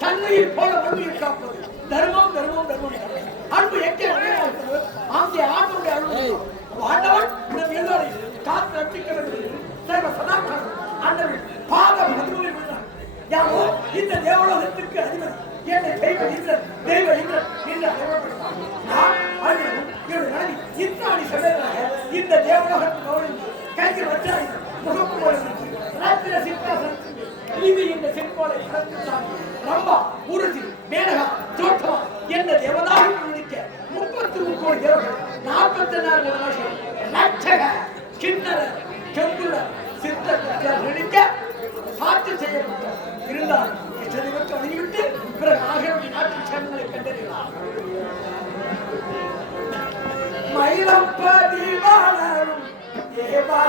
தன்மையில் போல மண்ணில் காப்பது தர்மம் தர்மம் தர்மம் அன்பு எங்கே ஆகிய ஆண்டவருடைய அருள் ஆண்டவன் நம் எல்லோரையும் காத்து ரட்சிக்கிறது சர்வ சதாக்காரம் ஆண்டவன் பாதம் மதுரை விழுந்தார் யாரோ இந்த தேவலோகத்திற்கு அதிபதி என்னை தெய்வ இந்திரன் தெய்வ இந்திரன் என்று அறிமுகப்படுத்தார் நான் அழியும் என்னுடைய மனைவி இந்திராணி சமேதனாக இந்த தேவலோகத்தின் கௌரவம் கையில் வச்சாய் முகப்பு போல ராத்திர சித்தாசனத்தில் இது இந்த செங்கோலை ரம்பா உருதி மேனகா தோட்டமா என்ன தேவதாகி நினைக்க 33 கோடி தேவர்கள் 44 வருஷம் லட்சக கிண்ணற கெம்புல சித்த நினைக்க சாட்சி செய்யப்பட்டார் இருந்தால் இஷ்டதெய்வத்தை வணங்கிவிட்டு பிறகு ஆகியோருடைய நாட்டின் சேமங்களை கண்டறியலாம் மயிலப்பதி வாழரும் தேவா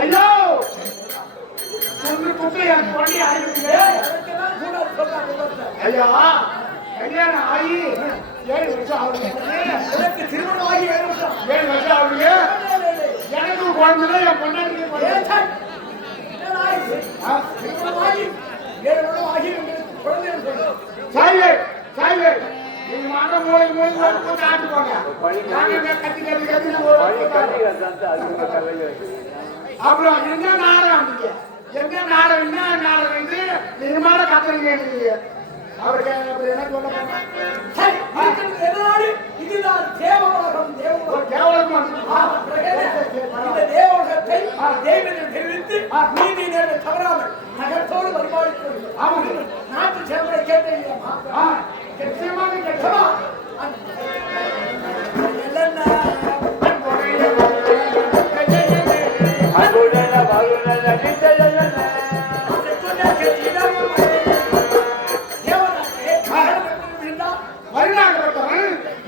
ஐயோ ஐயா கல்யாணம் ஆகி 7 வருஷம் ஆகுது. திருமணம் ஆகி 7 வருஷம் 7 வருஷம் ஆகுது. எனக்கு குழந்தை என் பொண்ணாடி நீங்க மாட்ட மூளை போட்டு ஆட்டு போங்க. கத்தி அப்புறம் என்ன நாடம் எங்க நாடம் என்ன நாடம் வந்து நீங்க மாட கத்துறீங்க. அவருக்கு என்ன சொல்ல இதுதான் தேவலோகம். இந்த தேவலோகத்தை தேவனிடம் தெரிவித்து நீதி நேர்மை தவறாமல் நகரத்தோடு வழிபாடு நாட்டு சேவலை கேட்டீங்களா? கேட்டமா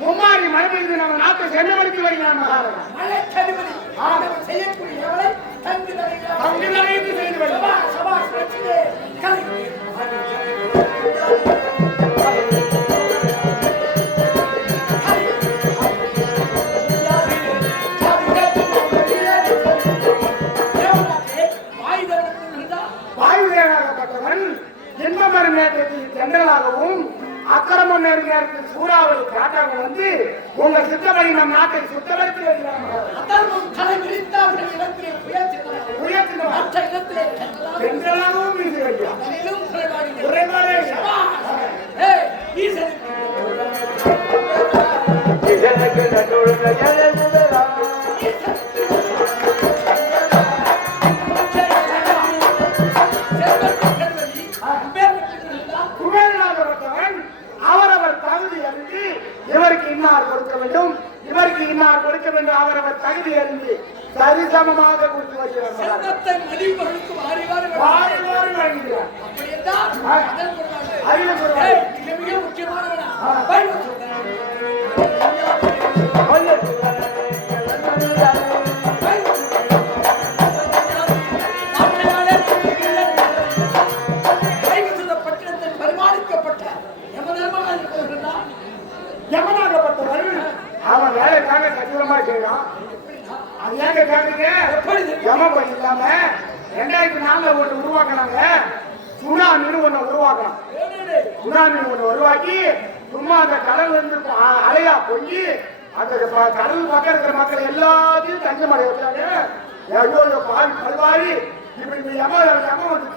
மும்மாரி மழை பெய்து நம்ம நாட்டை சென்னவழிக்கு வருகிறான். செய்யக்கூடிய தங்கு தலைக்கு செய்து வருகிறார். தென்றலாகவும் அக்கிரமம் நேரத்தில் சூறாவளி காட்டாக வந்து உங்க சித்தப்படி நம் நாட்டை சுத்தப்படுத்தி வருகிறார்கள். தென்றலாகவும் வீசி அவரவர் தகுதி அறிந்து இவருக்கு இன்னார் கொடுக்க வேண்டும், இவருக்கு இன்னார் கொடுக்க வேண்டும். அவரவர் தகுதி அறிந்து சரிசமமாக கொடுத்து வருகிறார். அவன் வேலைக்காக கச்சிதமா செய்யறான். அது ஏங்க கேக்குறீங்க? யமபடி இல்லாம 2004 ஒண்ணு உருவாக்கினாங்க. சுனாமின்னு ஒண்ணு உருவாக்கலாம். சுனாமி ஒண்ணு உருவாக்கி சும்மா அந்த கடல் வந்து அலையா பொங்கி அந்த கடல் பக்கம் இருக்கிற மக்கள் எல்லாத்தையும் தஞ்சமடைய வச்சாங்க. ஐயோ பாவி பல்வாரி இப்படி யம வந்து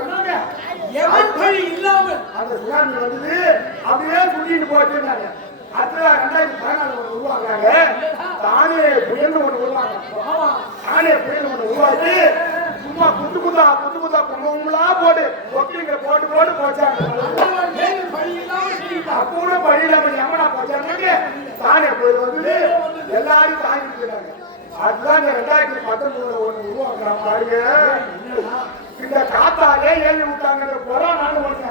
சொன்னாங்க. இல்லாமல் அந்த சுனாமி வந்து அப்படியே சுட்டிட்டு போச்சுன்னாங்க. அடுத்ததான் 2014 ஒண்ணு உருவாக்குறாங்க. தானே புயல்னு ஒண்ணு உருவாக்குறாங்க. தானே புயல் ஒண்ணு உருவாக்கி சும்மா குத்து குத்தா கும்பலா போட்டு ஒக்கிலிங்கிற போட்டு போச்சாங்க. அப்பூட பழியில எமனா போச்சாங்க. தானே புயல் வந்து எல்லாரும் தாங்கிட்டு இருக்காங்க. அதுதான் 2019 ஒண்ணு உருவாக்குறாங்க பாருங்க. இந்த காத்தாலே ஏறி விட்டாங்க. கொரோனான்னு ஒண்ணு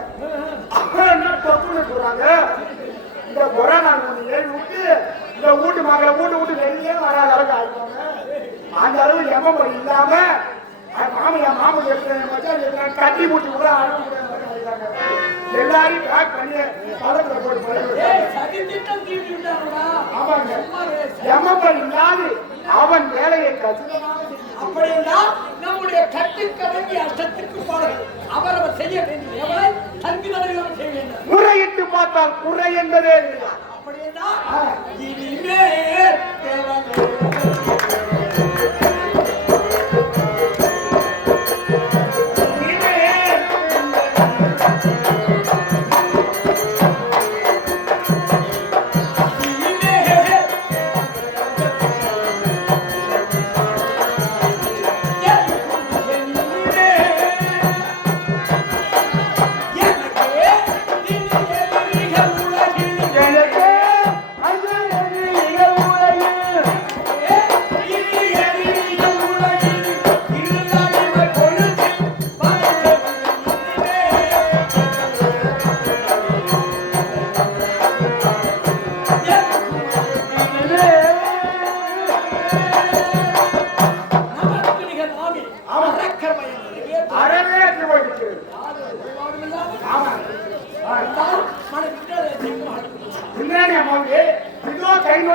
அப்புறம் என்ன தப்புன்னு சொல்றாங்க. இந்த கொரோனா ஏறி விட்டு இந்த வீட்டு மக்களை வீட்டு வெளியே வராத அளவுக்கு ஆயிடுவாங்க. அந்த அளவு எமபடி இல்லாம மாமூல் கட்டி மூட்டி கூட எல்லாரையும் பேக் பண்ணி பழத்துல போட்டு ஆமாங்க. எமபடி இல்லாது அவன் வேலையை கச்சிதமாக அப்படியெல்லாம் நம்முடைய கட்டுக்கடங்கி அஷ்டத்திற்கு பாடல் அவரவர் செய்ய வேண்டிய எவரை தங்கி தலைவர் செய்ய வேண்டும். முறையிட்டு பார்த்தால் குறை என்பதே அப்படியெல்லாம் இனிமேல்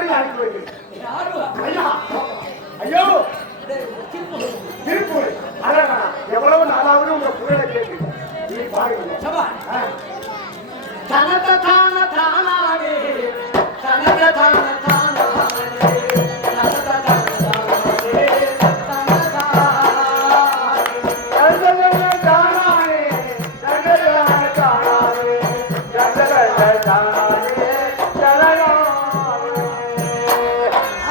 ஓடி அனுப்பி வைக்கிறேன். யாரும் ஐயா ஐயோ திருப்பூர் திருப்பூர் அழகா எவ்வளவு நாளாவது உங்க புகழை கேட்டு நீ பாருங்க. சபா தனத தான தானாடே தனத தான தானாடே தனத தான தானாடே தனத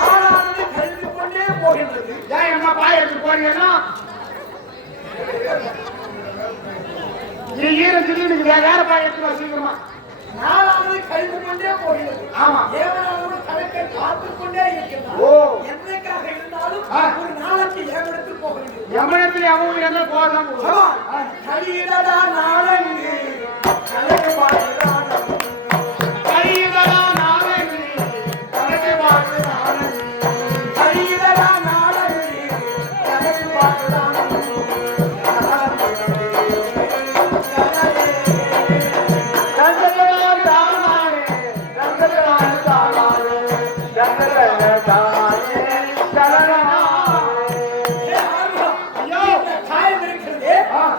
ஆராய்ந்து கழிந்து கொண்டே போகின்றது. ஏன் என்ன பாய எடுத்து போறீங்கன்னா ஈரம் திடீர்னு வேற பாய எடுத்து சீக்கிரமா. நாளானது கழிந்து கொண்டே போகிறது. ஆமா. தேவனானவர் கணக்கை பார்த்துக் கொண்டே இருக்கிறார். ஓ. என்னைக்காக இருந்தாலும் ஒரு நாளைக்கு ஏவெடுத்து போகிறது. யமனத்தில் அவங்க என்ன போகலாம். கழியிடடா நாளங்கு கணக்கு பார்க்கிறான். கையிலடா நாளங்கி கணக்கு பார்க்கிறான். கழியிடடா நாளங்கு கணக்கு பார்க்கிறான். காயம் இருக்கிறதே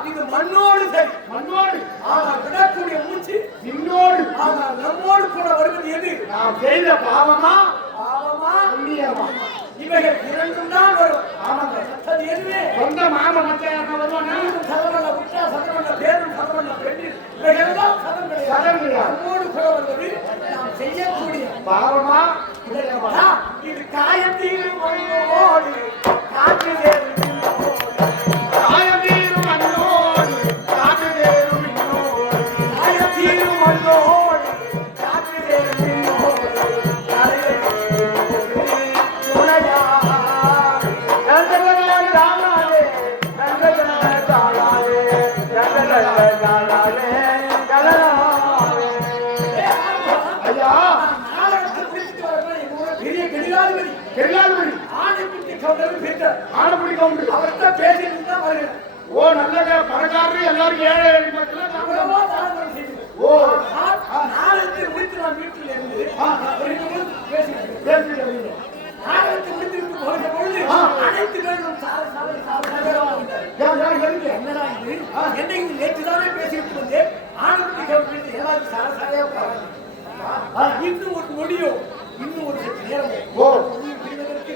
இது மண்ணோடு சரி. மண்ணோடு ஆனால் விடக்கூடிய மூச்சு நின்னோடு ஆனால் நம்மோடு கூட வருவது எது? நாம் செய்த பாவமா பாவமா புண்ணியமா? இவைகள் இரண்டும் தான் வரும். ஆமாங்க. மற்றது எதுவே சொந்த மாம மச்சான் வருவானா? சதவண்ண உற்றா சதவண்ண பேரும் சதவண்ண பெண்ணில் இவைகளெல்லாம் சதம் சதம் கிடையாது. கிடையாது. நம்மோடு கூட வருவது நாம் செய்யக்கூடிய பாவமா புண்ணியமா? இது காயத்தில் மண்ணோடு காற்று காயத்தீரும் மண்ணோடு காட்டுதேரும் இன்னோடு. காயத்தில் மண்ணோடு காற்று ஐயா நாடகத்தை முடிச்சுட்டு வரணும். எங்களோட பெரிய கெடிகாதிபதி எல்லாரும் ஆணைக்குட்டி கவுண்டர் பெற்றார். ஆடப்படி கவுண்டு. அவர்கிட்ட பேசிட்டு தான் வருகிறேன். ஓ நல்ல பணக்காரரு எல்லாரும் ஏழை மக்கள் அவ்வளவா தாராளம் செய்து. ஓ நாடகத்தை முடித்து நான் வீட்டில் இருந்து பேசிட்டு பேசுகிறீங்க. நாடகத்தை முடித்துவிட்டு போகிற பொழுது அனைத்து பேரும் சார சார சார என்னடா இது? என்னை இது நேற்றுதானே பேசிட்டு வந்தேன். ஆனந்தி கவுண்டர் ஏதாவது சார சாரையா போறாங்க. இன்னும் ஒரு நொடியோ இன்னும் ஒரு சற்று நேரமோ உயிர் பிரிவதற்கு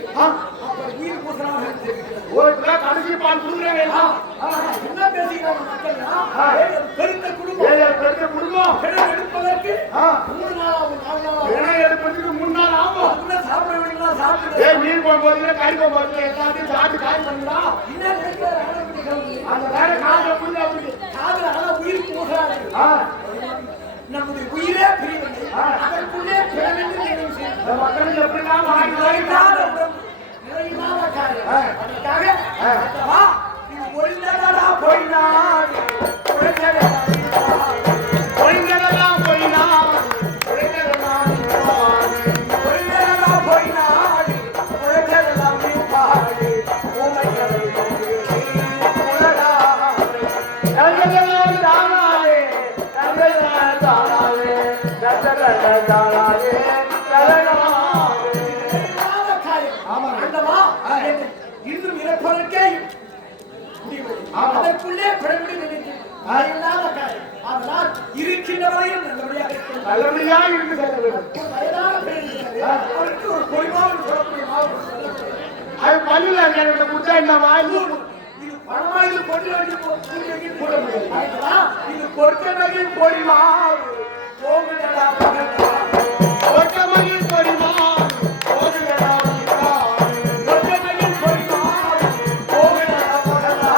அப்படி உயிர் பூசலாக இருக்கிறது. ஓ இப்ப கடைசி பால் குடுக்குறேன். என்ன பேசுகிறாங்க மக்கள்? பெருத்த குடும்பம் பெரிய குடும்பம் கிணறு எடுப்பதற்கு 3 நாளாகும் 4 நாளாகும். இணை எடுப்பதுக்கு 3 நாள் ஆகும். அதுக்குள்ள சாப்பிட வேண்டியதெல்லாம் சாப்பிட்டு மீன் போகும்போது கறி போகும்போது எல்லாத்தையும் சாப்பிட்டு காய் பண்ணா என்ன நினைக்கிறார் ஆனந்தி கவுண்டர்? அந்த வேற காலைல புரிஞ்சு அப்படி காதுல ஆனா உயிர் பூசலாக நம்முடைய உயிரே பிரிவில்லை. அதற்குள்ளே பிறவென்று நினைவு செய்யும். இந்த மக்களுக்கு எப்படிலாம் நிறைவான உடம்பு, நிறைவான காரியம். அதற்காக வா, இது ஒழிந்ததடா பொய்நாடு, உழைத்ததடா நீதாடு. பொய்ந்ததெல்லாம் பொய்னா பொய்ந்ததெல்லாம் ஒழிந்ததடா பொய்நாடு, உழைத்ததெல்லாம் நீதாடு. உமைகளை உலகாடு. நல்லதெல்லாம் தானாலே நல்லதெல்லாம் தானாலே நல்லதெல்லாம் தானாலே நல்லதாலே. நிறைவான காரியம். ஆண்டவா, என்னை இன்னும் இறப்பதற்கே முடியவில்லை. அதற்குள்ளே பிறகு நினைக்கிறேன். இல்லாத காரியம். அதனால் இருக்கின்ற வரையில் நல்லபடியாக இருக்கிறது. நல்லபடியா இருந்து செல்ல வேண்டும். ஒரு வயதான பெண் இருக்கிறது. அவருக்கு ஒரு பொலிமாவில் சொல்லக்கூடிய மாவு. அது பள்ளியில் இருக்கிற குட்டை என்ன வாங்கி இது பணமாயில் கொண்டு வந்து போட முடியாது. இது பொற்கமையில் பொலிமாவு போகுதடா பகலா. ஒட்டமையில் பொறிமா போதுகடா பொற்கமையில் பொலிமாவு போகுதடா பகலா.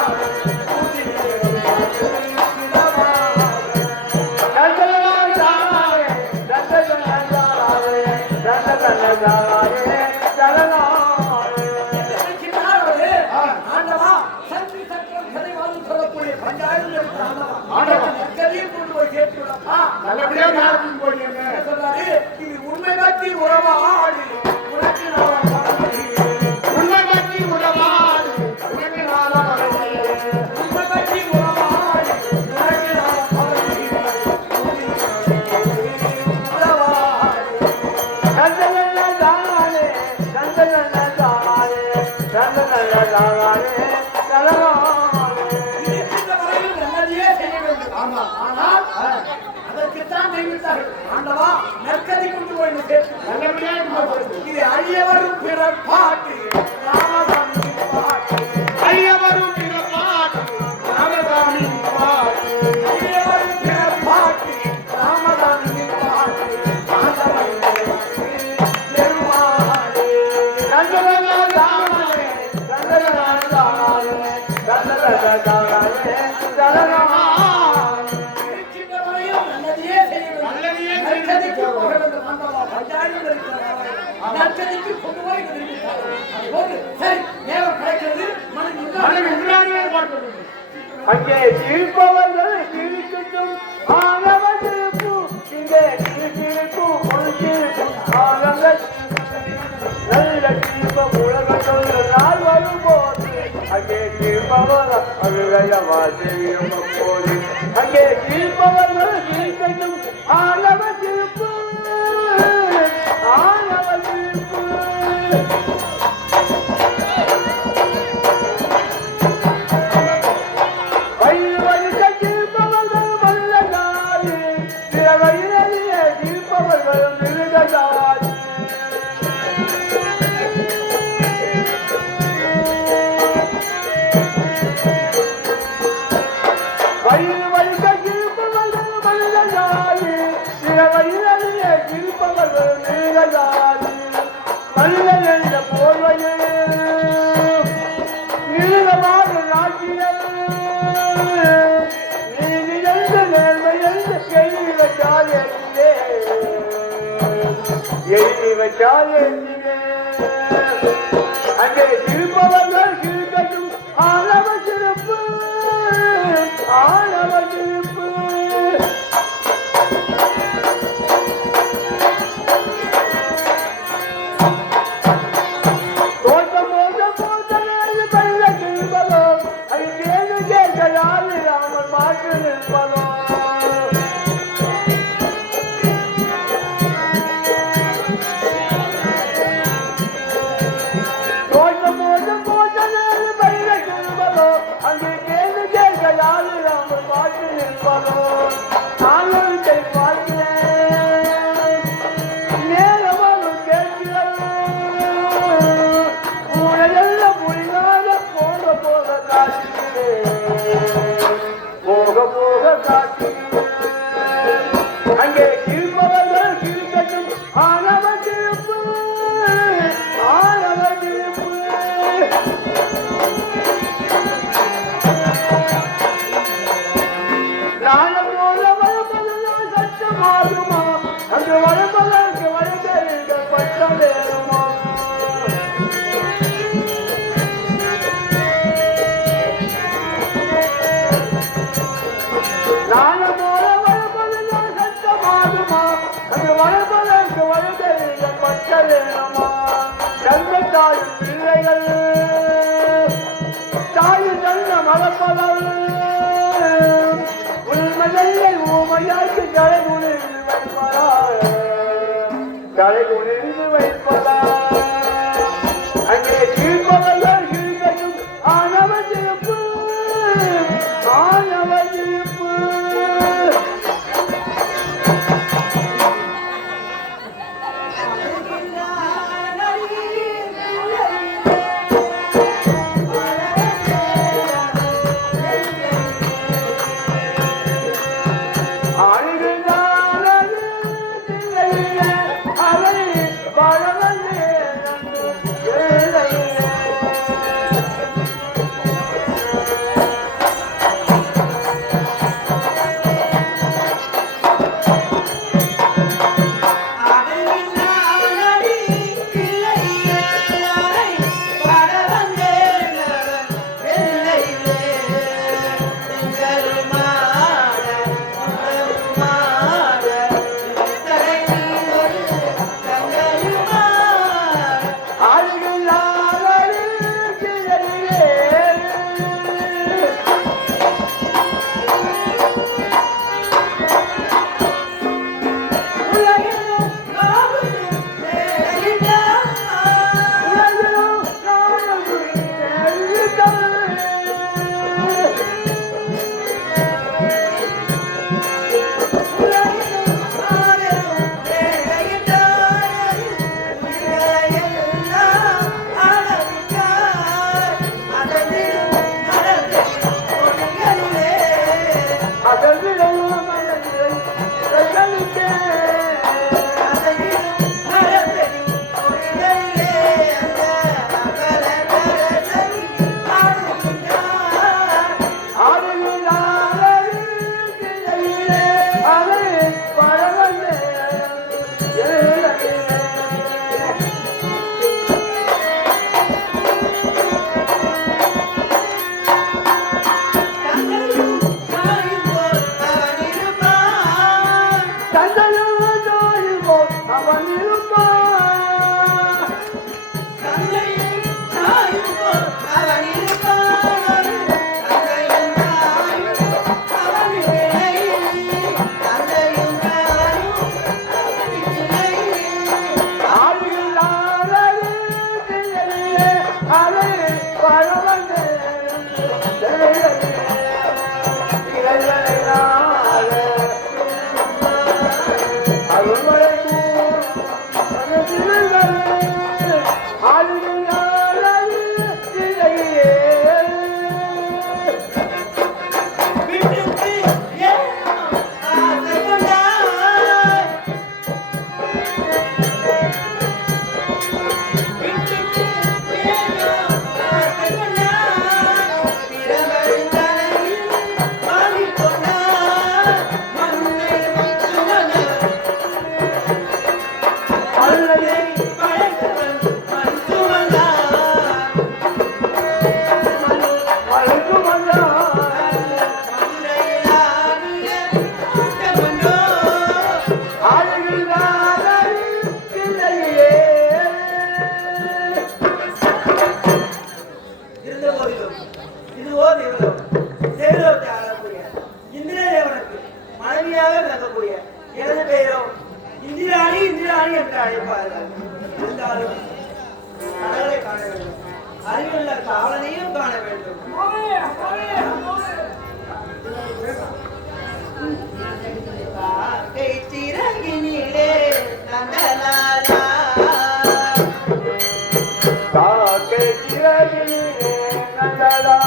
நல்லதெல்லாம் தானாலே நல்லதெல்லாம் தானாலே நல்லதெல்லாம் தானாலே நல்லதாலே. ஆண்டவா, சக்தி சக்கரம் கதைவாதம் சொல்லக்கூடிய பஞ்சாயத்து ஆண்டவா. நற்கதையை கொண்டு போய் சேர்த்துள்ளப்பா. நல்லபடியா யாருக்கும் போடுங்க. சொல்ற இருக்கின்ற வரையில் நல்லதையே செய்ய வேண்டும். ஆனால் அதற்குத்தான் தெரிவித்தார்கள். ஆண்டவா நற்கதி கொண்டு போய் சேர்த்து இது அழியவரும் பிறர் பாட்டு ராமசாமி பாட்டு ஐயவரும் பாட்டு ராமசாமி பாட்டு அழியவரும் பிறர் பாட்டு ராமசாமி பாட்டு நற்கதிக்கு கொண்டு போய் சரி நேரம் கிடைக்கிறது அங்கே இருப்பவர்கள் இருக்கட்டும் ஆனவன் இருப்பு இங்கே இருக்கும் பொழுதிருக்கும் ஆனவன் நல்ல தீபம் உலகத்தோடு நாள் வரும்போது அங்கே இருப்பவர் அருளையவாசியும் போது அங்கே இருப்பவர்கள் இருக்கட்டும் ஆனவன் இருப்பு ஆனவன் இருப்பு அங்கே இருப்பவர்கள் இருக்கட்டும் ஆளவ சிறப்பு ஆளவ சிறப்பு தோட்டம் கல்ல திருப்பதோ அது கேள்வி கேட்கலாது அவன் மாற்று நிற்பதோ அங்கே இருப்பவர்கள் இருக்கட்டும் ஆனவன் இருப்பு ஆனவன் இருப்பு நாளம் போல வளர்ப்பதெல்லாம் சட்டமாகுமா அங்கு வளர்ப்பதற்கு வளர்ந்தீர்கள் பட்டம் வேணுமா நாளம் போல வளர்ப்பதெல்லாம் சட்டமாகுமா அங்கு வளர்ப்பதற்கு வளர்ந்தீர்கள் பட்டம் வேணுமா கல்வத்தாயும் பிள்ளைகள் தாயும் நல்ல மலப்பதல் உண்மையை ஊமையாக்கி தலைகுனிந்து வைப்பதா அங்கே இருப்பவர்கள் இருக்கட்டும் ஆனவன் இருப்பு ஆனவன் இருப்பு அழுகிறான் அதை பலவன் அதை பழவந்தே அறிவுள்ள காவலனையும் காண வேண்டும். சிறகினிலே நந்தலாலா காக்கை சிறகினிலே நந்தலாலா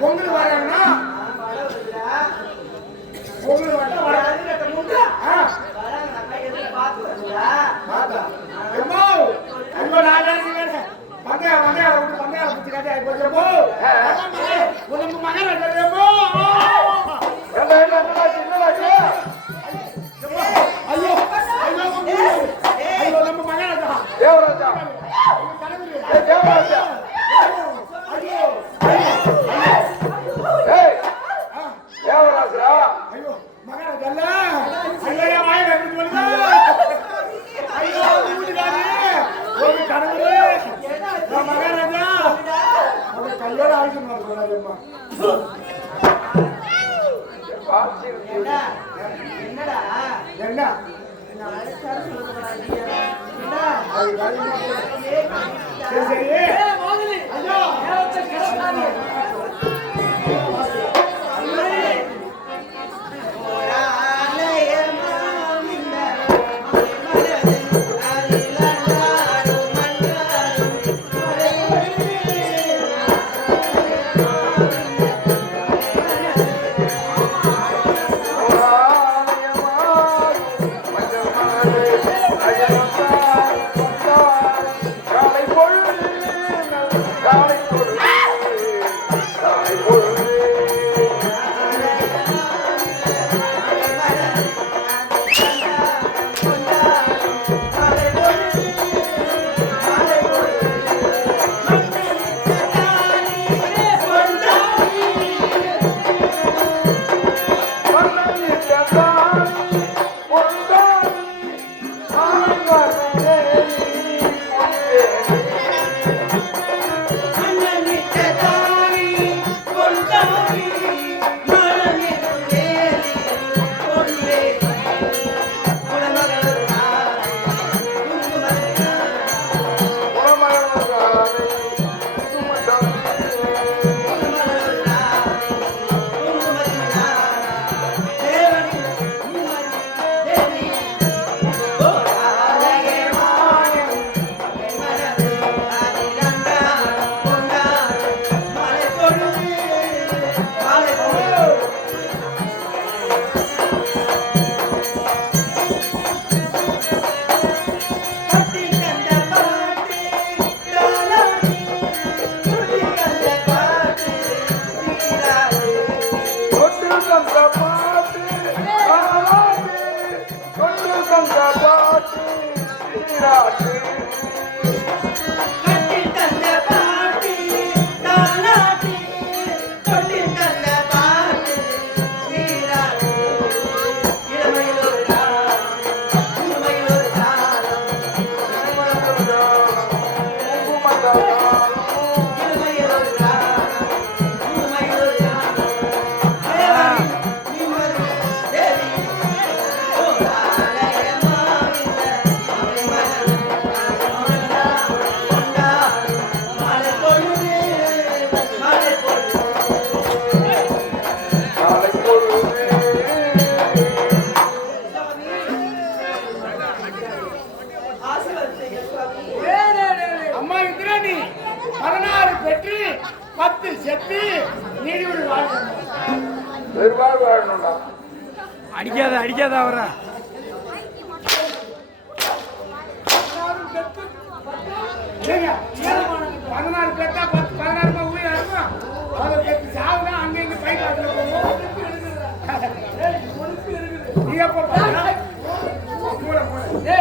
உங்களுக்கு வராங்கன்னா உங்களுக்கு வந்தா உனக்கு மகன் தெரியுமோ? ஐயோ ஐயோ நம்ம மகன் தேவராஜா தேவராஜா தேவராஜா ஐயோ மகன் அல்ல ஐயா வாயில எப்படி சொல்லுங்க ஐயோ ஊடிடாதே ஒரு கடவுளே நம்ம மகராஜா அவ கல்யாணம் ஆயிடுச்சு சொல்றாருமா என்னடா என்ன நான் அழைச்சாரு சொல்லுங்க சரி சரி ஐயோ நேரத்தை கிடக்காதே அம்மா இந்திராணி 16 பெற்று 10 செத்து நீடியோடு வாழணும். பெருவாழ் வாழணும்டா. அடிக்காத அடிக்காத அவரை 16 பெற்றா 16 உயிர் இருக்கும். அதை பெற்று சாவுனா அங்க இங்க பைக் ஆத்துல போகும். நீ எப்போ மூளை மூளை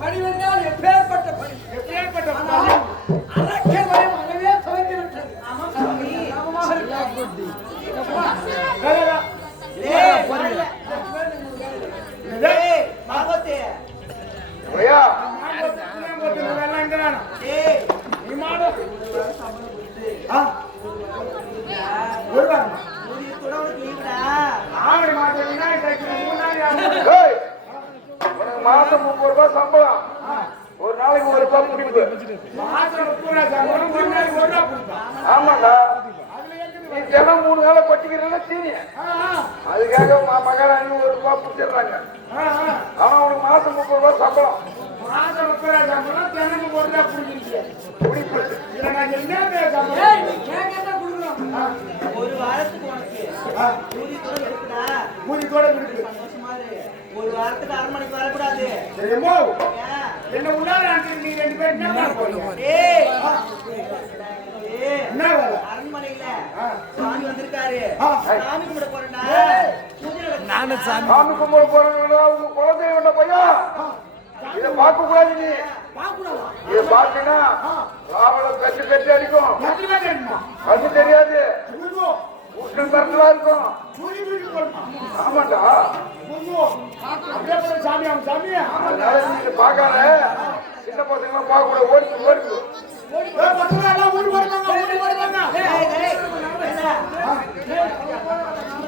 பணிவென்றால் எப்பேற்பட்ட பணி எப்பேற்பட்ட அரக்கே பயம் அறவே துவங்கி விட்டது. நாமமாக இருக்கிறோம். பாகவதே ஐயா நீ மாடு ஆவடி மாட்டேன்னா ஏய், உனக்கு மாசம் 30 ரூபாய் சம்பளம், ஒரு நாளைக்கு 1 ரூபாய் முடிப்பு. மாசம் 30 ரூபாய் சம்பளம், ஒரு நாளைக்கு 1 ரூபாய் கொடுப்பான். ஆமாண்டா, நீ தினம் 3 வேளை கொட்டிக்கிறீங்களா சீனி, அதுக்காக மகாராணி 1 ரூபாய் பிடிச்சிடுறாங்க. ஆனா உனக்கு மாசம் 30 ரூபாய் சம்பளம், மாசம் 30 ரூபாய் சம்பளம், தினமும் 1 ரூபாய் பிடிக்கிறீங்க. முடிப்பு. இதை நான் என்ன ஏய், சம்பளம்? நீ கேட்கறத கொடுக்கணும். ஒரு வாரத்துக்கு உனக்கு கூலி கூட இருக்குடா. கூலித்தோட இருக்கு. சந்தோஷமா இரு. ஒரு வாரத்துக்கு 1/2 மணிக்கு வரக்கூடாது. தெரியுமோ ஏன்? என்ன உள்ளார நீங்க 2 பேரும் என்ன போறீங்க? ஏய், ஏய், என்ன வேலை? அரண்மனை சாமி கும்பிட போறேன்டா. நானும் சாமி சாமி கும்பிட போறவங்க உங்க குலதெய்வம் பையன் இதை பார்க்க கூடாது நீ. பாக்கூடாதா? இதை பார்த்தீங்கன்னா ராவணம் கட்டு கட்டி அடிக்கும். எத்தனை பேர் தெரியுமா? அது தெரியாது. ஐயோ, உஷ்ணம் மரங்களா இருக்கும். தூக்கி தூக்கி போடுமா? ஆமாண்டா. ஐயோ, அப்படியே போற சாமி அவன் சாமி. அதனால நீ இதை பார்க்காத. சின்ன பசங்களாம் பார்க்க கூட ஓடிச்சு ஓடிச்சு. பசங்க எல்லாம் ஊருக்கு வருவாங்க, ஊருக்கு வருவாங்க.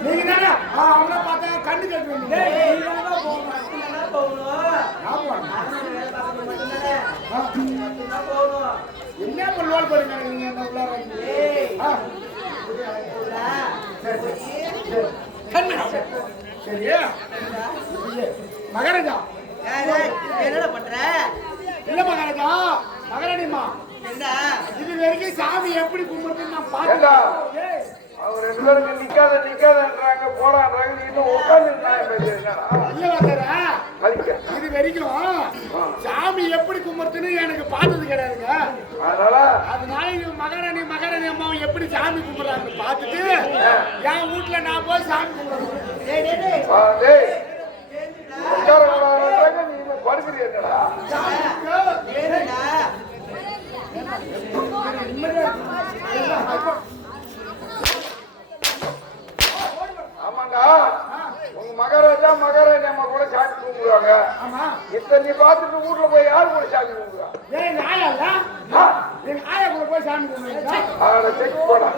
நீங்க தானே அவங்கள பார்த்தா கண்ணு கேட்குறீங்க. என்ன பண்ணுவாள் பாருங்க நீங்க என்ன உள்ளார சரியா மகாராஜா என்னடா பண்ற? இல்ல மகாராஜா மகாராணிமா என்ன இது வரைக்கும் சாமி எப்படி கும்பிடுறதுன்னு நான் ஏண்டா பார்த்தேன். அவங்க ரெண்டு பேருக்கு நிக்காதன்றாங்க போறான்றாங்க. நீ இன்னும் உட்காந்து இல்ல வாங்கறா கலிக்க. இது வரைக்கும் சாமி எப்படி கும்பிடுறதுன்னு எனக்கு பார்த்தது கிடையாதுங்க. அதனால இது மகாராணி அம்மாவை எப்படி சாமி கும்பிடுறாங்கன்னு பார்த்துட்டு என் வீட்டுல நான் போய் சாமி கும்பிடுறேன். நீ படுக்கிறீங்களா? ஆமாண்டா உங்க மகாராணி அம்மா கூட சாமி கும்பிடுவாங்க. இப்ப நீ பார்த்துட்டு வீட்டுல போய் யாரு கூட சாமி கும்பிடுவா? எங்க ஆயா இல்ல எங்க ஆயா கூட போய் சாமி கும்பிடுறேன். அதை செக் போடா.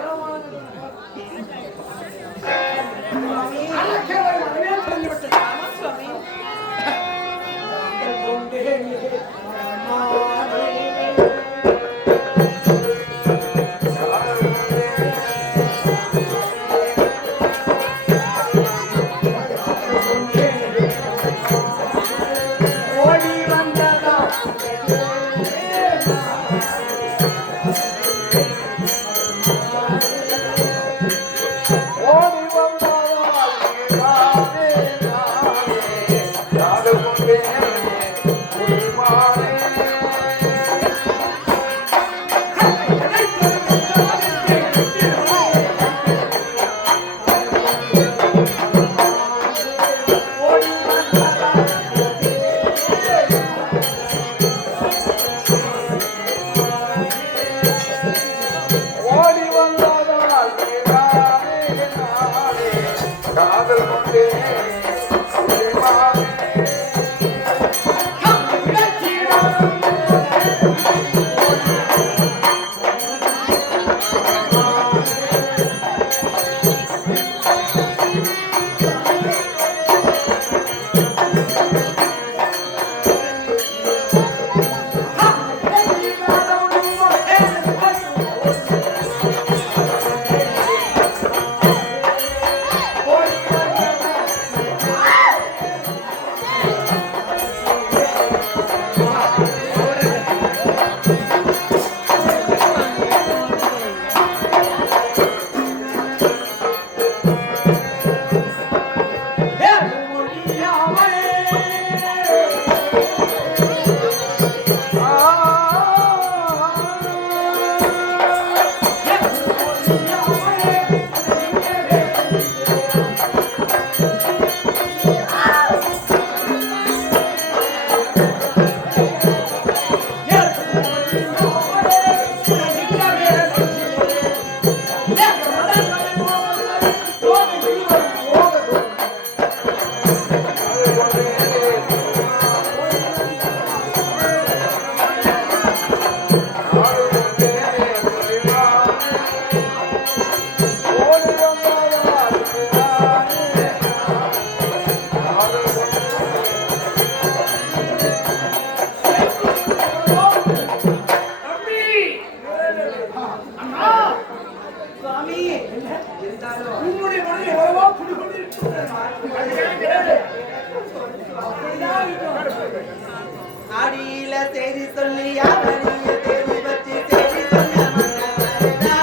ஆடியில செய்தி சொல்லி யாவரைய தேடி வச்சு செய்தி சொன்ன மன்னவருதா.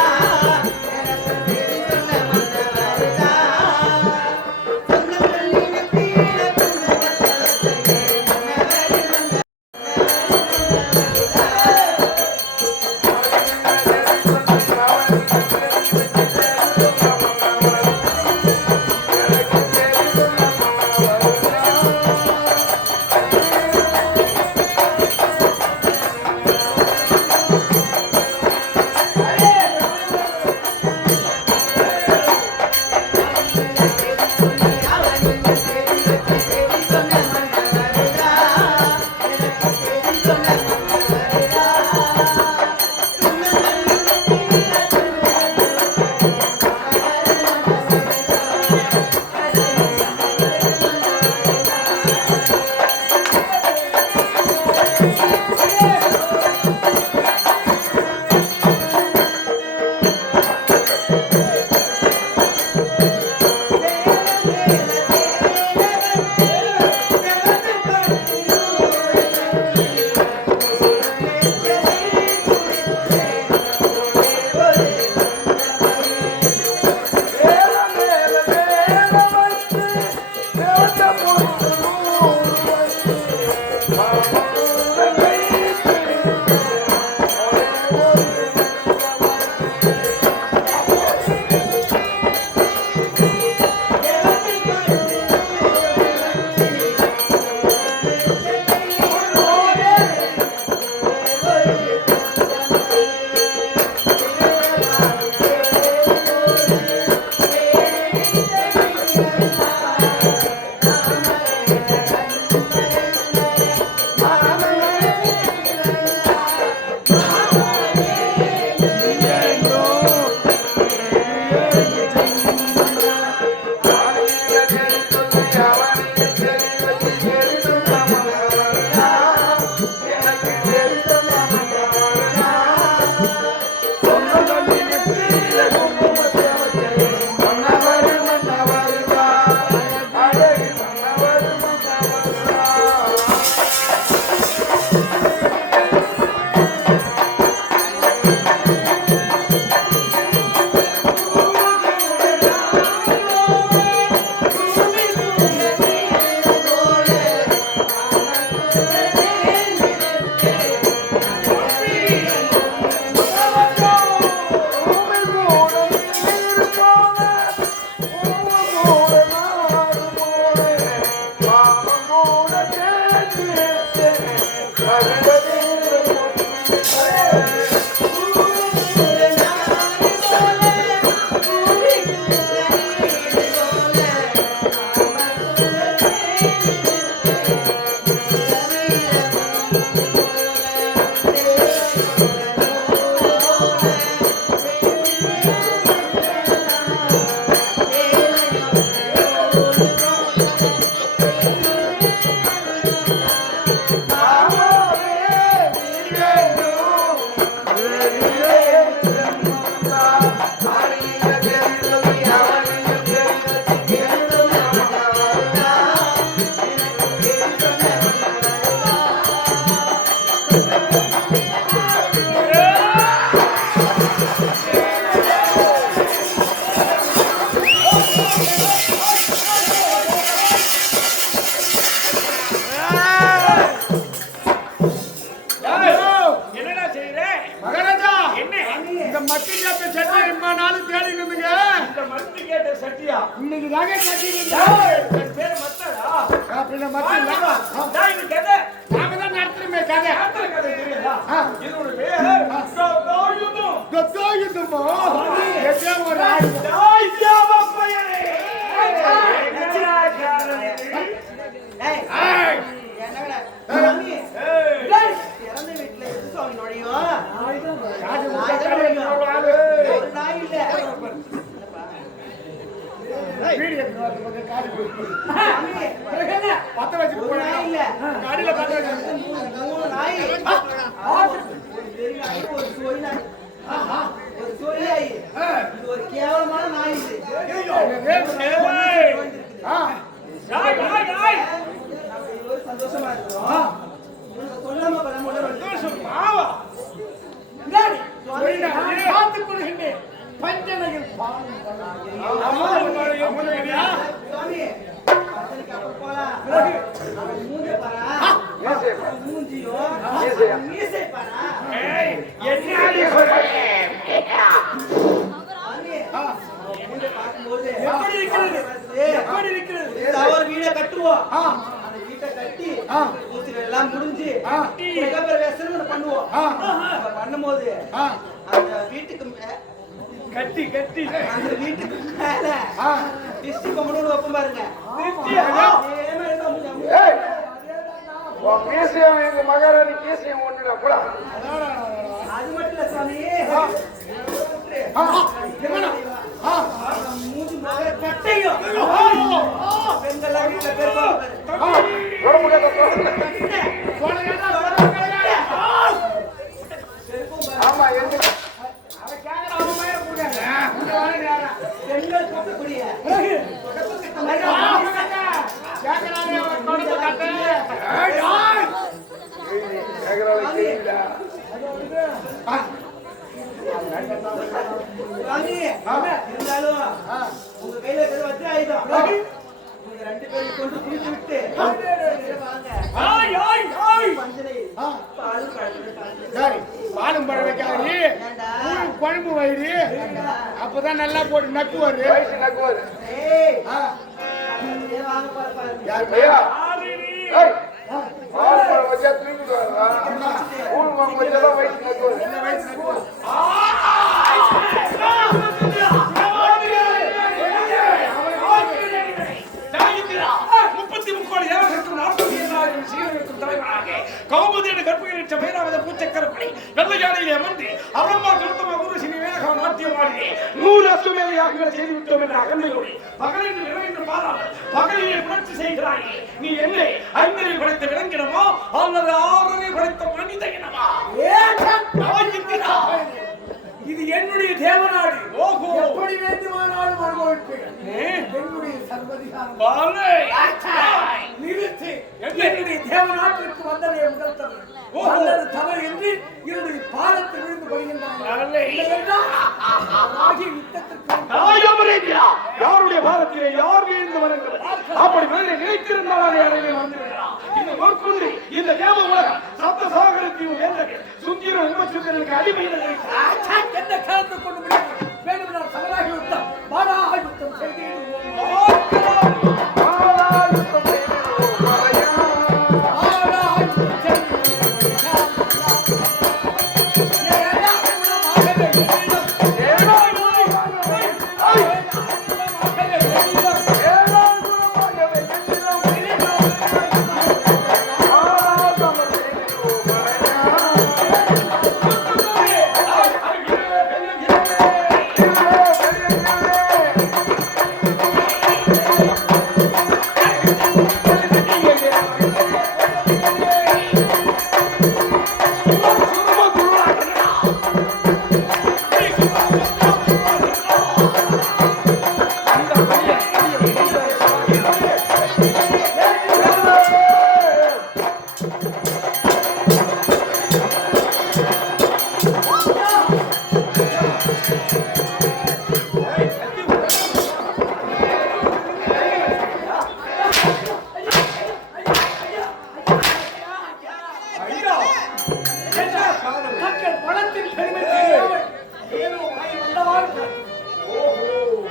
எனக்கு செய்தி சொன்ன மன்னவருதா. சொன்ன சொல்லி நெத்தியில குங்குமத்தலத்தையே மன்னவரு மன்னவருதா. கட்டியா இன்னைக்கு தாங்க கட்டிக்கிட்டு என் பேரு மத்தடா பின்ன மட்டும் நான் இது கதை நாம தான் நடத்துறோமே கதை கதை கதை தெரியுதா இதோட பேர் கதாயுதம் கத்தாயுதமா எத்தனை ஒரு ஆயுதம் தாய்ஜாம பையனே என்னடா சாமி டேய் இறந்த வீட்ல எது சாமி நுழையும் ஒரு நாய் இல்ல வீடியோ எடுத்து காடி சாமி பத்த வச்சு ஒரு நாய் இல்ல காடியில பத்த வச்சு மூணு நாய் ஒரு பெரிய நாய் ஒரு சோய் நாய் ஒரு சோய் நாய் இது ஒரு கேவலமான நாய் இது ஒரு சந்தோஷமா இருக்கும் சொல்லாம பண்ண முடியல பார்த்துக் கொள்கின்றேன் பஞ்சனையில் பாலும் சாமி பத்தனைக்கு அப்புறம் போலாம் அவன் மூஞ்ச பாரா அவன் மூஞ்சியும் அவன் மீசை பாரா சாமி அவன் மூஞ்ச பார்க்கும்போது எப்படி இருக்கிறது ஒரு வீடை கட்டுவோம் அந்த வீட்டை கட்டி பூச்சி எல்லாம் முடிஞ்சு பிரவேசம் பண்ணுவோம் அப்ப பண்ணும்போது அந்த வீட்டுக்கு கட்டி கட்டி அந்த வீட்டுக்கு மேல டிஸ்டி பொம்மனோட வைப்போம் பாருங்க ஏய் உன் மீசையும் எங்க மகாராணி கேசையும் ஒண்ணுடா கூட அது மட்டும் இல்ல சாமி மூஞ்சி மகர கட்டையும் பெண்கள் வீட்டுல பேருவாங்க ஆமா எந்த பெண்கள் போட்டக்கூடிய இருந்தாலும் உங்க கையில இருக்கிற வச்சு ஆயுதம் நீங்க ரெண்டு பேரும் கொண்டு குடிச்சு விட்டு மஞ்சளை பால் பாலும் பழம் வைக்காது குழம்பு வயிறு அப்பதான் நல்லா போட்டு நக்குவாரு வயசு நக்குவாரு வாங்க பாரு யார் ஐயா ஏய் பால் பழம் வச்சா தூக்கிட்டு வரா ஊர் வாங்க வச்சாதான் வயசு நக்குவாரு கௌமுதி என்ற கற்புகளின் மேலாவத பூச்சக்கரப்படை வெள்ளையானையிலே அமர்ந்து அவரம்மா கருத்தமா குருசினி வேக நாட்டியமாடினே 100 அசுமேதையாக செய்து விட்டோம் என்ற அகந்தையோடு பகலில் நிறைவேற்ற பாராமல் பகலிலே புரட்சி செய்கிறாயே நீ என்னை ஐந்தரை படைத்த விலங்கினமா அல்லது ஆறரை படைத்த மனித இனமா இது என்னுடைய தேவநாடு ஓஹோ எப்படி வேண்டுமானாலும் அனுபவிப்பேன் என்னுடைய சர்வதிகாரம் நிறுத்து என்னுடைய தேவநாட்டிற்கு வந்ததை முதல் தவறு வந்தது தவறு என்று என்னுடைய பாதத்தில் விழுந்து கொள்கின்றார்கள் யாருடைய பாதத்திலே யார் வீழ்ந்து வருகிறது அப்படி மேலே நினைத்திருந்தால் அதை அடைவே வந்துவிடலாம் இந்த பொற்குன்றி இந்த தேவ உலகம் சப்த சாகரத்தையும் வேந்தர்கள் சுந்தர உமசுந்தரனுக்கு அடிமை என்ன கலந்து கொண்டு வேண்டும் நான் சமராகி யுத்தம் மாடாக யுத்தம்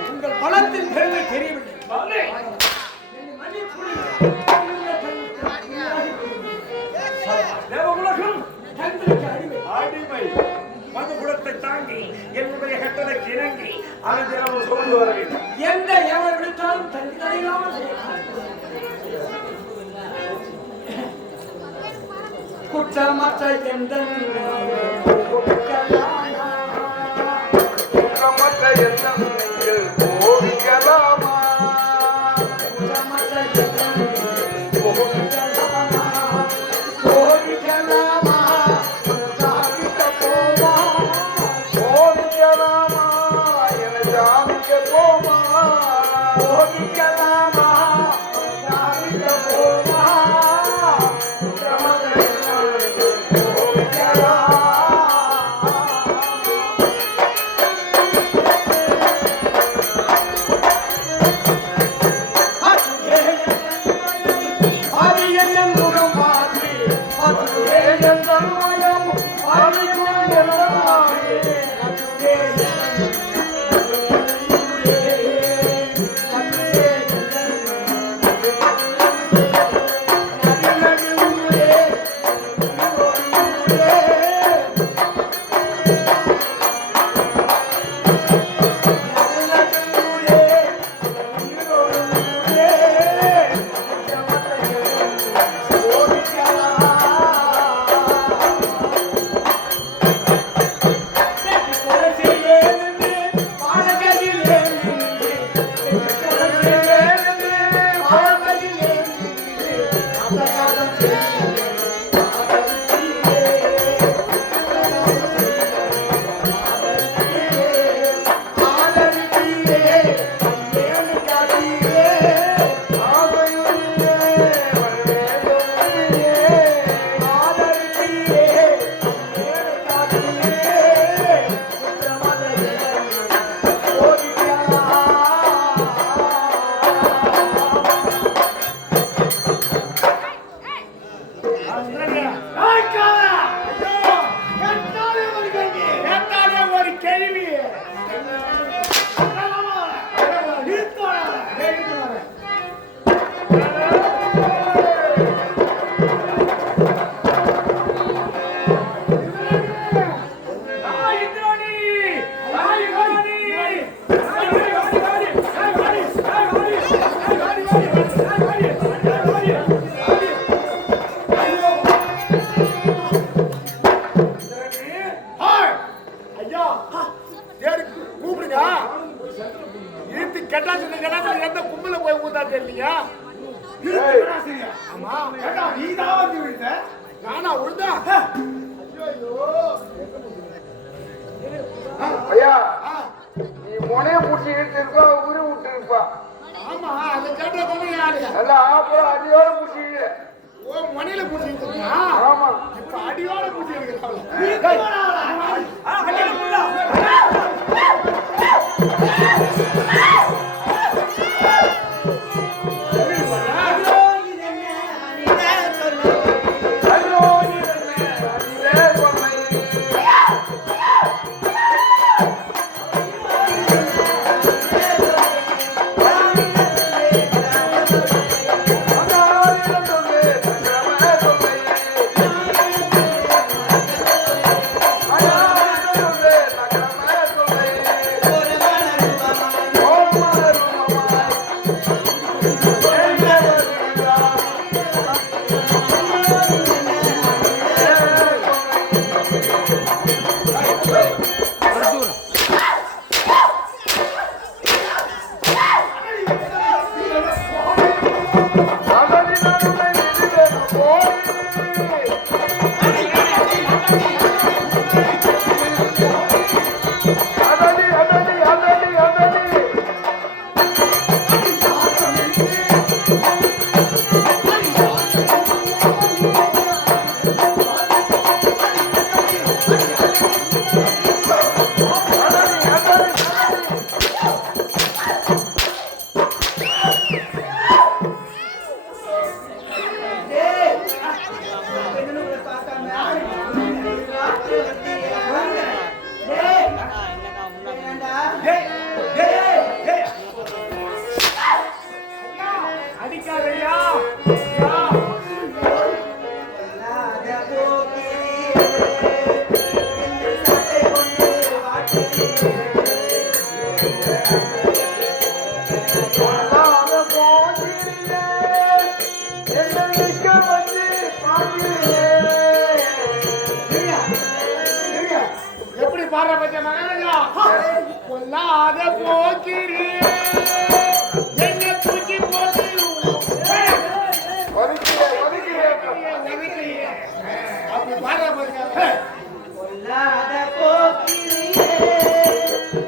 உங்கள் பலத்தின் பெருமை தெரியவில்லை. என்னை மன்னித்து தேவகுலகம் தங்களுக்கு அடிமை. அடிமை மதுகுலத்தை தாங்கி என்னுடைய கட்டளைக்கு இணங்கி அதை நாம் சொல்ல வர வேண்டும். எந்த எவர் விடுத்தாலும் தனித்தனியாமல் குற்றமற்ற எந்த குற்றமற்ற எண்ணங்கள் போவிக்கலாமா போவிக்கலாமா என ஜாமிக்க போமா ஐயா நீ முனைய பூச்சி இருப்பா உரு விட்டு இருப்பா ஆமா அதை கேட்டதானே யாரு நல்லா ஆப்பறம் அடியோட பூச்சி ஓ மணியில பூச்சி ஆமா இப்ப அடியோட பூச்சி இருக்கிறாங்க Oh பொல்லாத போக்கிரியே என்னை நிற்க வந்து பார்க்கிறீரே. எப்படி பாடுற பச்சை மகனா? பொல்லாத போக்கிரியே என்ன தூக்கி போட்டு ஒதுக்கிறேன். அப்படி பாடுற பச்சை பொல்லாத போக்கிரியே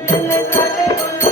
என்னை தடை கொண்டு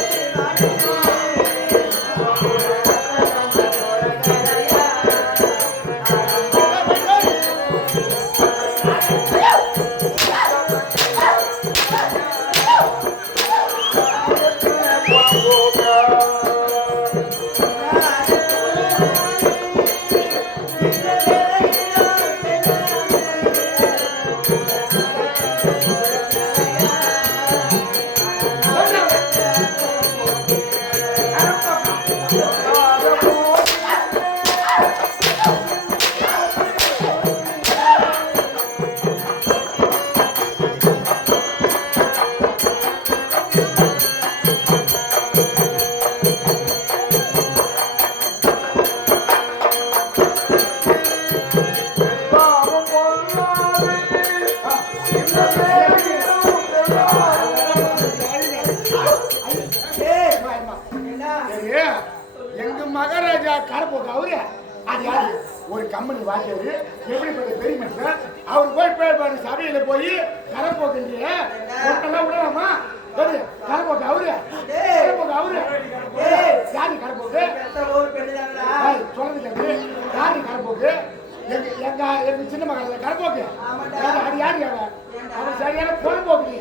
எங்க மகாராஜா கரப்போக்கு அவரு அது யாரு? ஒரு கம்பெனி வாங்கியது எப்படிப்பட்ட பெரிய மனுஷன் அவர் போய் பேர் சபையில போய் கரப்போக்குன்றீங்க விடலாமா? கரப்போக்கு அவரு கரப்போக்கு அவரு யாரு கரப்போக்கு? சொல்றது யாரு கரப்போக்கு? எங்க சின்ன மகாராஜா கரப்போக்கு அது யாரு? அவன் சரியான பொறுப்போக்கு.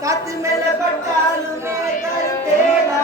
காத்து மேல பட்டாலுமே கருத்தேனா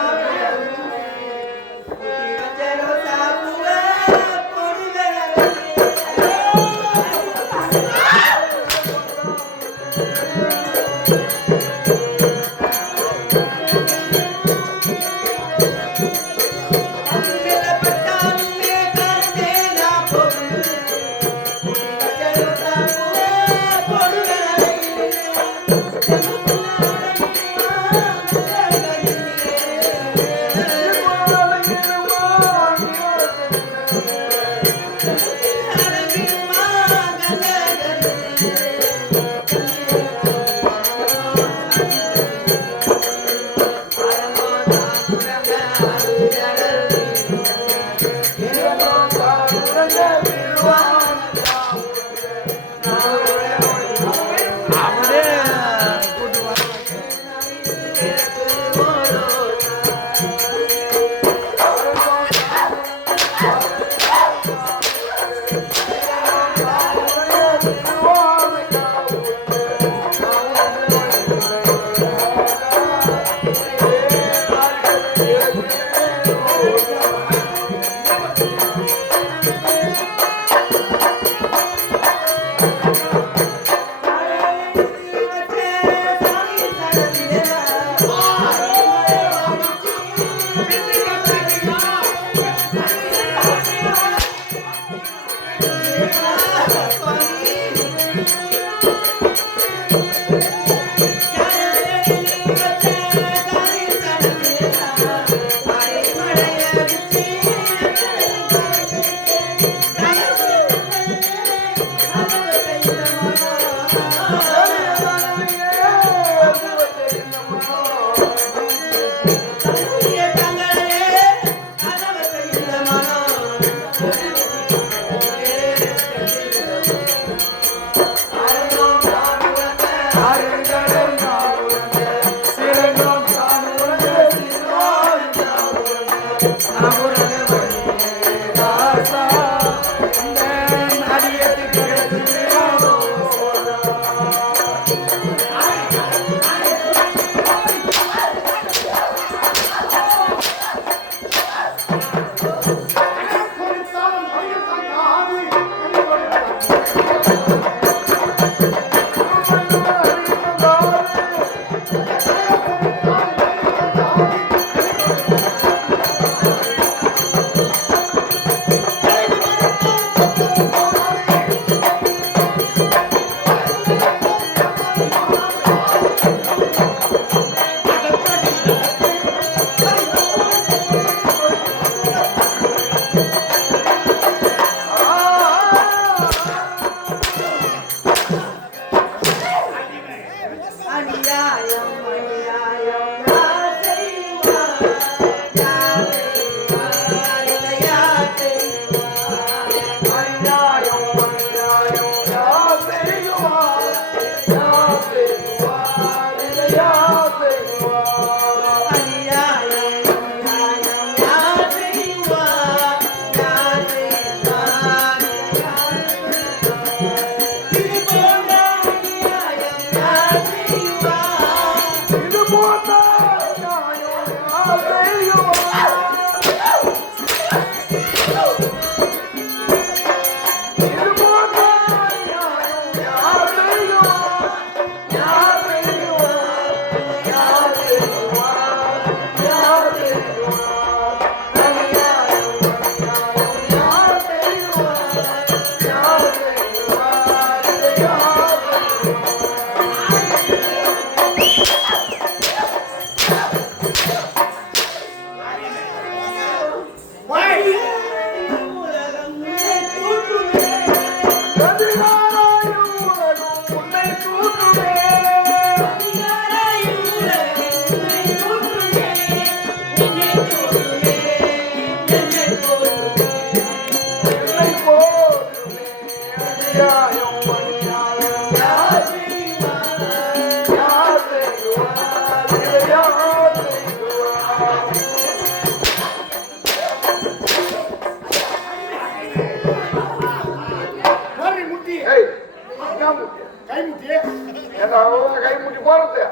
கை முட்டி போறது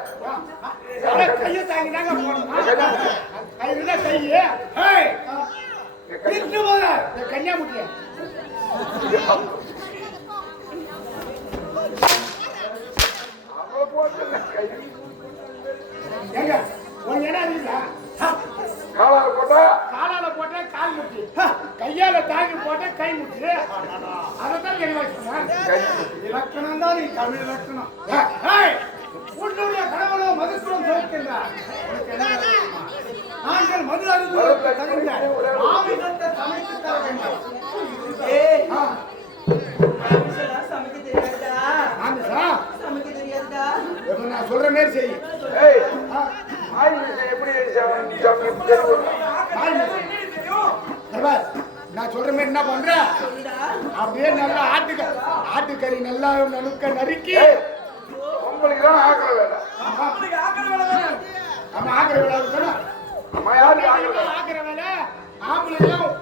கையை தாங்கி தாங்க போடணும். கை இருந்தா கையே கன்னியாகுமரி எங்க உன் இடம் இல்ல காலால போட்டா காலால போட்ட கால் முட்டி கையால தாங்கி போட்ட கை முட்டி அதைத்தான் இலக்கணம் தான் நீ தமிழ் இலக்கணம். உன்னுடைய கணவனோ மதுக்குளம் துவைக்கின்றார். நாங்கள் மது அருந்துவதற்கு தகுந்த ஆயுதத்தை சமைத்து தர வேண்டும். சமைக்க தெரியாதா? சமைக்க தெரியாதா? நான் சொல்ற மாதிரி செய். எப்படி நான் சொல்ற மாதிரி என்ன பண்ற? அப்படியே நல்லா ஆட்டுக்கறி நல்லா நறுக்க நறுக்கி உங்களுக்கு தான் ஆக்கிற வேலை. நம்ம ஆக்கிற வேலை இருக்கணும். நம்ம யாரு ஆக்கிற வேலை ஆம்பளைங்களும்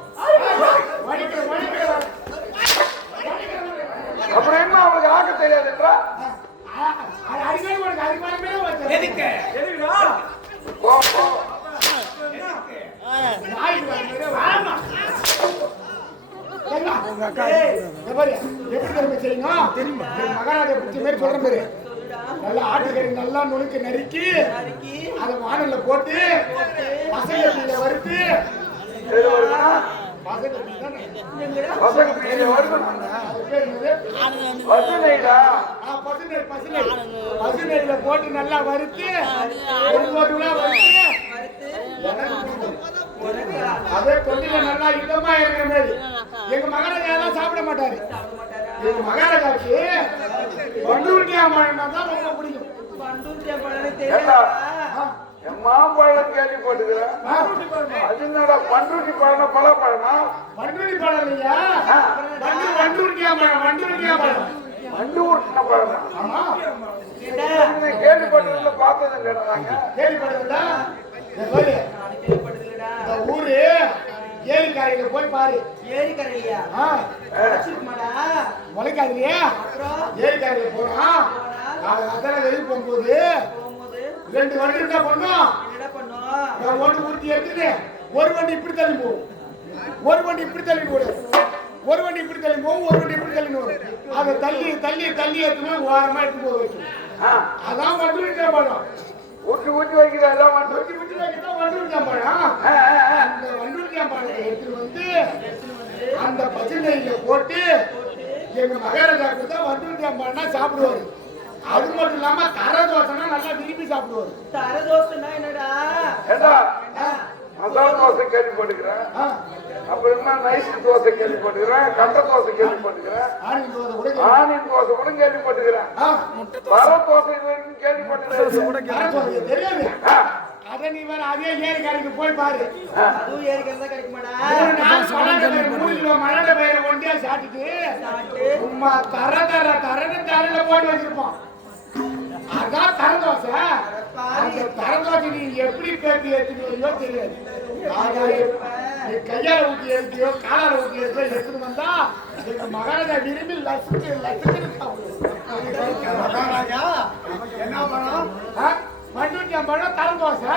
அப்புறம் என்ன அவங்களுக்கு ஆக்க தெரியாதுன்றா? அடிக்கடி உனக்கு அதிகமானமே எதுக்கு போ போ மகாராஜா பிடிச்ச மாதிரி சொல்ற மாதிரி நல்லா ஆட்டுக்கறி நல்லா நுணுக்கு நறுக்கி அதை வானல்ல போட்டு பசங்க வறுத்து பசுநெய்ல போட்டு நல்லா வறுத்து அதே தொண்டில நல்லா இதமா இருக்கிற மாதிரி. எங்க மகாராஜா எல்லாம் சாப்பிட மாட்டாரு. எங்க மகாராஜாவுக்கு பண்டூர்டியா மழை தான் ரொம்ப பிடிக்கும். மாம்பழம் கேள்விப்பட்டுக்கிறேன். அது என்னடா பண்ருட்டி பழம் பழப்பழமா? பண்டூரி பழம் இல்லையா? பண்டூர்டியா மழை பண்டூர்டியா பழம் பண்டூர்ன பழமா? ஆமா கேள்விப்பட்டதுல பார்த்தது இல்லைங்க. கேள்விப்பட்டதுல இந்த ஊரு ஏரிக்கரையில போய் பாரு. ஏரிக்கரையிலையா? முளைக்காதுலையா? ஏரிக்கரையில போனா அதெல்லாம் வெளியே போகும்போது 2 வண்டி என்ன பண்ணும்? ஒன்று ஊற்றி எடுத்துட்டு ஒரு வண்டி இப்படி தள்ளி போகும், ஒரு வண்டி இப்படி தள்ளி போடும், ஒரு வண்டி இப்படி தள்ளி போகும், ஒரு வண்டி இப்படி தள்ளி போகும். அதை தள்ளி தள்ளி தள்ளி எடுத்துமே ஓரமா எடுத்து போக வைக்கும். அதான் வண்டிருக்கா பழம். ஊற்றி ஊற்றி வைக்கிறா எல்லாம் ஊற்றி ஊற்றி வைக்கிறதா வண்டிருக்கா பழம். அந்த வண்டிருக்கா பழத்தை எடுத்துட்டு வந்து அந்த பசுநெய்யில போட்டு எங்க மகாராஜாவுக்கு தான் வண்டிருக்கா பழம்னா சாப்பிடுவாரு. அது மட்டும் இல்லாம தர தோசைனா நல்லா விரும்பி சாப்பிடுவாரு. தர தோசைனா என்னடா? ஏண்டா மசாலா தோசை கேள்விப்பட்டுக்கிறேன், அப்புறமா நைஸ் தோசை கேள்விப்பட்டுக்கிறேன், கட்ட தோசை கேள்விப்பட்டுக்கிறேன், ஆனியன் தோசை கூட கேள்விப்பட்டுக்கிறேன், வர தோசை இது வரைக்கும் கேள்விப்பட்டுக்கிறேன். தெரியாது. அதை நீ வேற அதே ஏரிக்கரைக்கு போய் பாரு. அதுவும் ஏரிக்கரை தான் கிடைக்குமாடா? 3 கிலோ மல்லாட்டை பயிரை ஒண்டியா சாப்பிட்டுட்டு சும்மா தரன்னு தரையில போட்டு வச்சிருப்போம். அதான் தர தோசை. அந்த தர தோசை நீ எப்படி பேட்டி எடுத்துக்கிறியோ தெரியாது. நீ கையால ஊட்டி எடுத்தியோ காலால ஊட்டி எடுத்தோ எடுத்துட்டு வந்தா எங்க மகாராஜா விரும்பி லட்சத்துக்கு மகாராஜா என்ன பண்ணோம்? 12 பழம் தர தோசை.